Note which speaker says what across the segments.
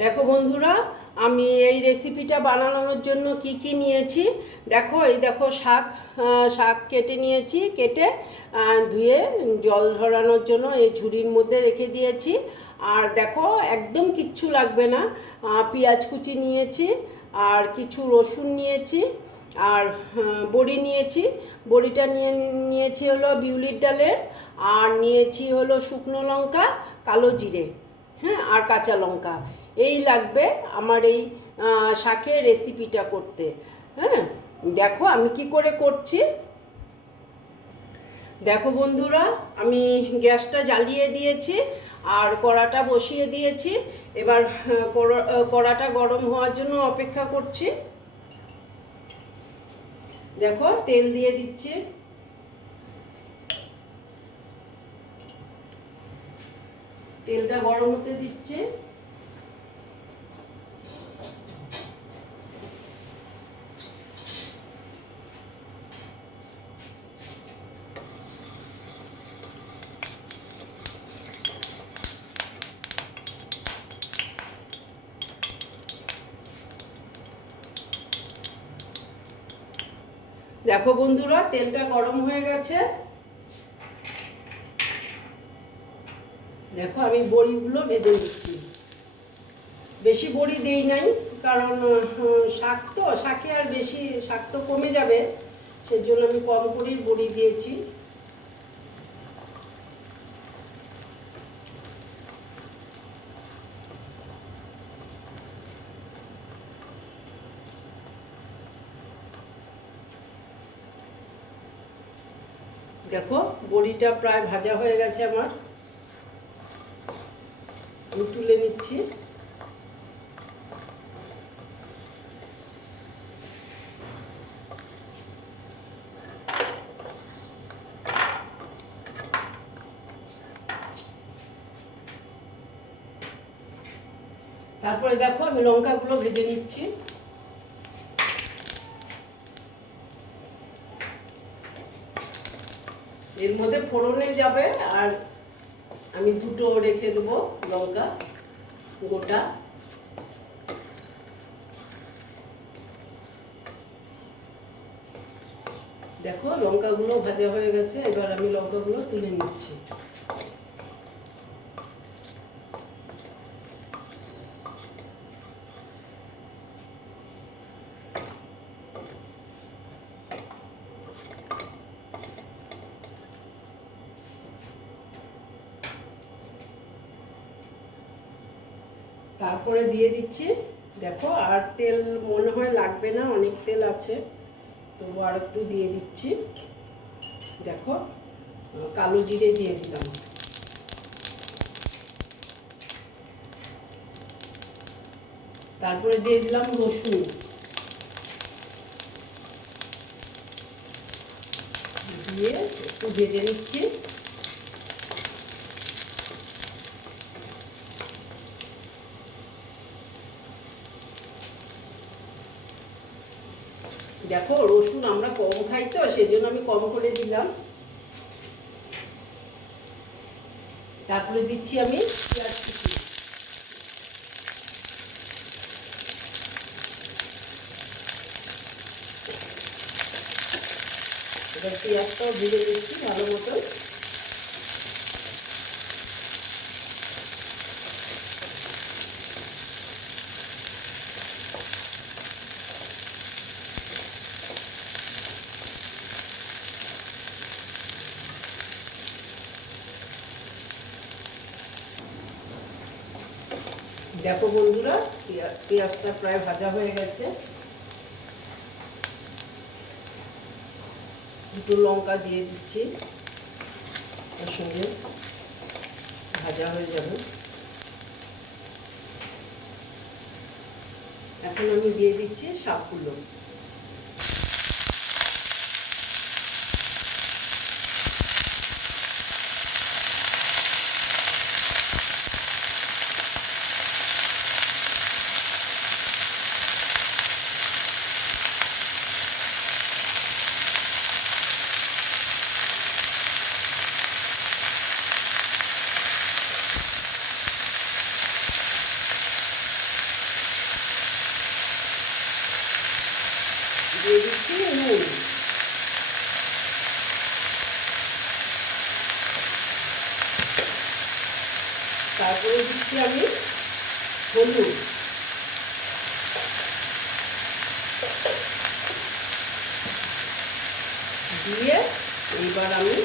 Speaker 1: দেখো বন্ধুরা, আমি এই রেসিপিটা বানানোর জন্য কি কি নিয়েছি? দেখো, এই দেখো শাক শাক কেটে নিয়েছি, কেটে ধুয়ে জল ঝরানোর জন্য এই ঝুড়ির মধ্যে রেখে দিয়েছি। আর দেখো, একদম কিচ্ছু লাগবে না। পেঁয়াজ কুচি নিয়েছি, আর কিছু রসুন নিয়েছি, আর বড়ি নিয়েছি। বড়িটা নিয়ে, নিয়েছি হলো বিউলির ডালের, আর নিয়েছি হলো শুকনো লঙ্কা, কালো জিরে হ্যাঁ আর কাঁচা লঙ্কা। এই লাগবে আমার এই শাকের রেসিপিটা করতে। হ্যাঁ? দেখো আমি কি করে করছি। দেখো বন্ধুরা, আমি গ্যাসটা জ্বালিয়ে দিয়েছি আর কড়াটা বসিয়ে দিয়েছি। এবার কড়াটা গরম হওয়ার জন্য অপেক্ষা করছি। দেখো, তেল দিয়ে দিচ্ছি। তেলটা গরম হতে দিচ্ছে। দেখো বন্ধুরা, তেলটা গরম হয়ে গেছে। দেখো আমি বড়িগুলো ভেজে দিচ্ছি বেশি বড়ি দেই নাই, কারণ শাক তো, শাকে আর বেশি, শাক তো কমে যাবে। সেজন্য আমি কম করেই বড়ি দিয়েছি। দেখো, বড়িটা প্রায় ভাজা হয়ে গেছে আমার। আমি তুলে নিচ্ছি। তারপরে দেখো, আমি লঙ্কাগুলো ভেজে নিচ্ছি। এর মধ্যে ফোড়নে যাবে আর আমি দুটো রেখে দেবো লঙ্কা গোটা। দেখো লঙ্কাগুলো ভাজা হয়ে গেছে, এবার আমি লঙ্কাগুলো তুলে নিচ্ছি। তারপরে দিয়ে দিচ্ছি। দেখো, আর তেল মনে হয় লাগবে না, অনেক তেল আছে। তবু আর একটু দিয়ে দিচ্ছি। দেখো কালো জিরে দিয়ে দিলাম। তারপরে দিয়ে দিলাম রসুন। দিয়ে একটু ভেজে নিচ্ছি। দেখো, রসুন আমরা কম খাই তো, সেজন্য আমি কম করে দিলাম। তারপরে দিচ্ছি আমি পেঁয়াজ কুচি। এবার পেঁয়াজটাও ভেজে দিচ্ছি ভালো মতো দেখো বন্ধুরা পেঁয়াজটা প্রায় ভাজা হয়ে গেছে। দুটো লঙ্কা দিয়ে দিচ্ছি। তার সঙ্গে ভাজা হয়ে যাবে। এখন আমি দিয়ে দিচ্ছি শাকগুলো তারপরে দিচ্ছি আমি হলুদ। দিয়ে এইবার আমি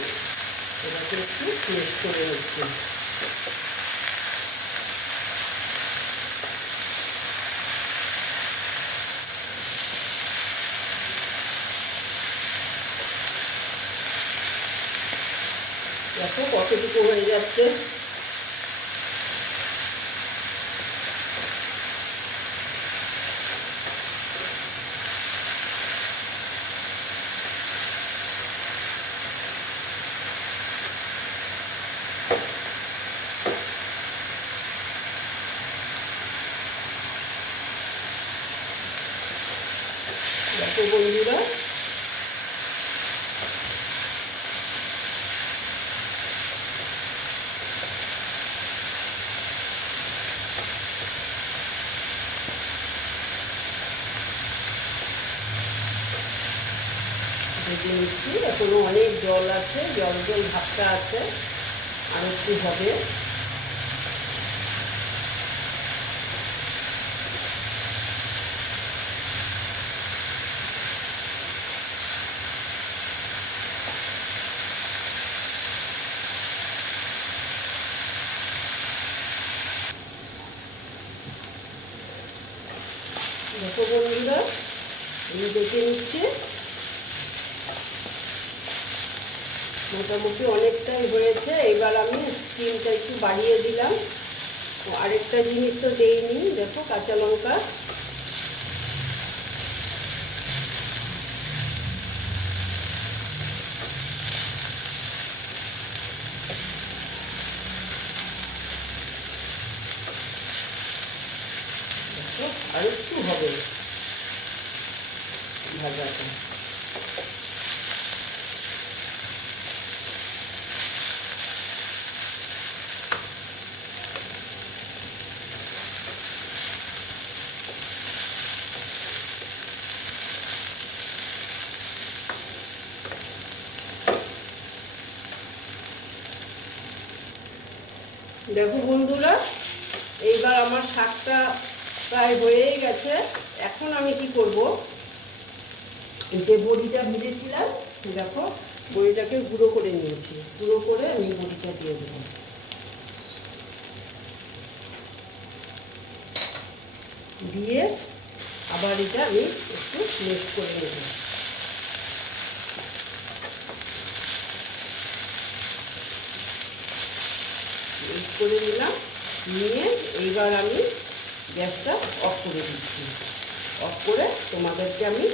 Speaker 1: এটাকে একটু পেস্ট করে নিচ্ছি। দেখো কতটুকু হয়ে যাচ্ছে। দেখো বন্ধুরা এখনও অনেক জল আছে জল জল ভাবটা আছে। আর একটু হবে দেখো বন্ধুরা দেখে নিচ্ছি। মোটামুটি অনেকটাই হয়েছে। এবার আমি স্টিমটা একটু বাড়িয়ে দিলাম। আরেকটা জিনিস তো দেইনি। দেখো, কাঁচা লঙ্কা। আর একটু হবে। ভাজাটা দেখো বন্ধুরা এইবার আমার শাকটা প্রায় হয়েই গেছে। এখন আমি কি করব? যে বড়িটা ভেজেছিলাম, দেখো, বড়িটাকে গুঁড়ো করে নিয়েছি। গুঁড়ো করে আমি বড়িটা দিয়ে দেবো। দিয়ে আবার এটা আমি একটু মিক্স করে নেব। করে নিলাম, নিয়ে এইবার আমি গ্যাসটা অফ করে দিচ্ছি। অফ করে তোমাদেরকে আমি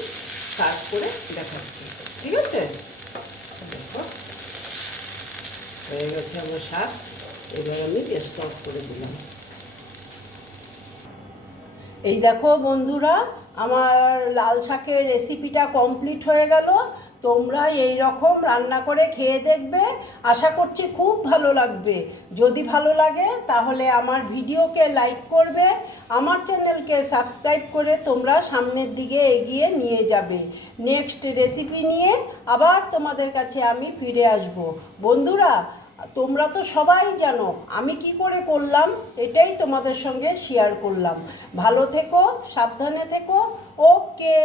Speaker 1: সার্ভ করে দেখাচ্ছি ঠিক আছে? দেখো, হয়ে গেছে আমার শাক এবার আমি অফ করে দিলাম। এই দেখো বন্ধুরা, আমার লাল শাকের রেসিপিটা কমপ্লিট হয়ে গেল। তোমরা এই রকম রান্না করে খেয়ে দেখবে। আশা করছি খুব ভালো লাগবে। যদি ভালো লাগে, তাহলে আমার ভিডিওকে লাইক করবে। আমার চ্যানেলকে সাবস্ক্রাইব করে তোমরা সামনের দিকে এগিয়ে নিয়ে যাবে। নেক্সট রেসিপি নিয়ে আবার তোমাদের কাছে আমি ফিরে আসব। বন্ধুরা, তোমরা তো সবাই জানো, আমি কি করে করলাম, এটাই তোমাদের সঙ্গে শেয়ার করলাম। ভালো থেকো, সাবধানে থেকো। ওকে।